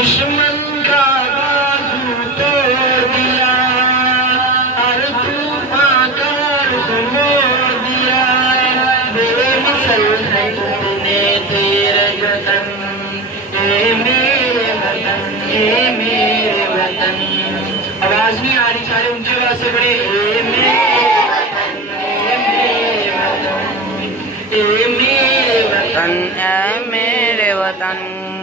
दुश्मन का बाजू तोड़ दिया, हर तूफान कर मोड़ दिया। बेमिसल है तूने तेरे वतन, ए मेरे वतन, ए मेरे वतन। आवाज नहीं आ रही, सारे ऊंचे आवाज से बड़े, ए मेरे वतन, ए मेरे वतन, ए मेरे वतन, ए मेरे वतन।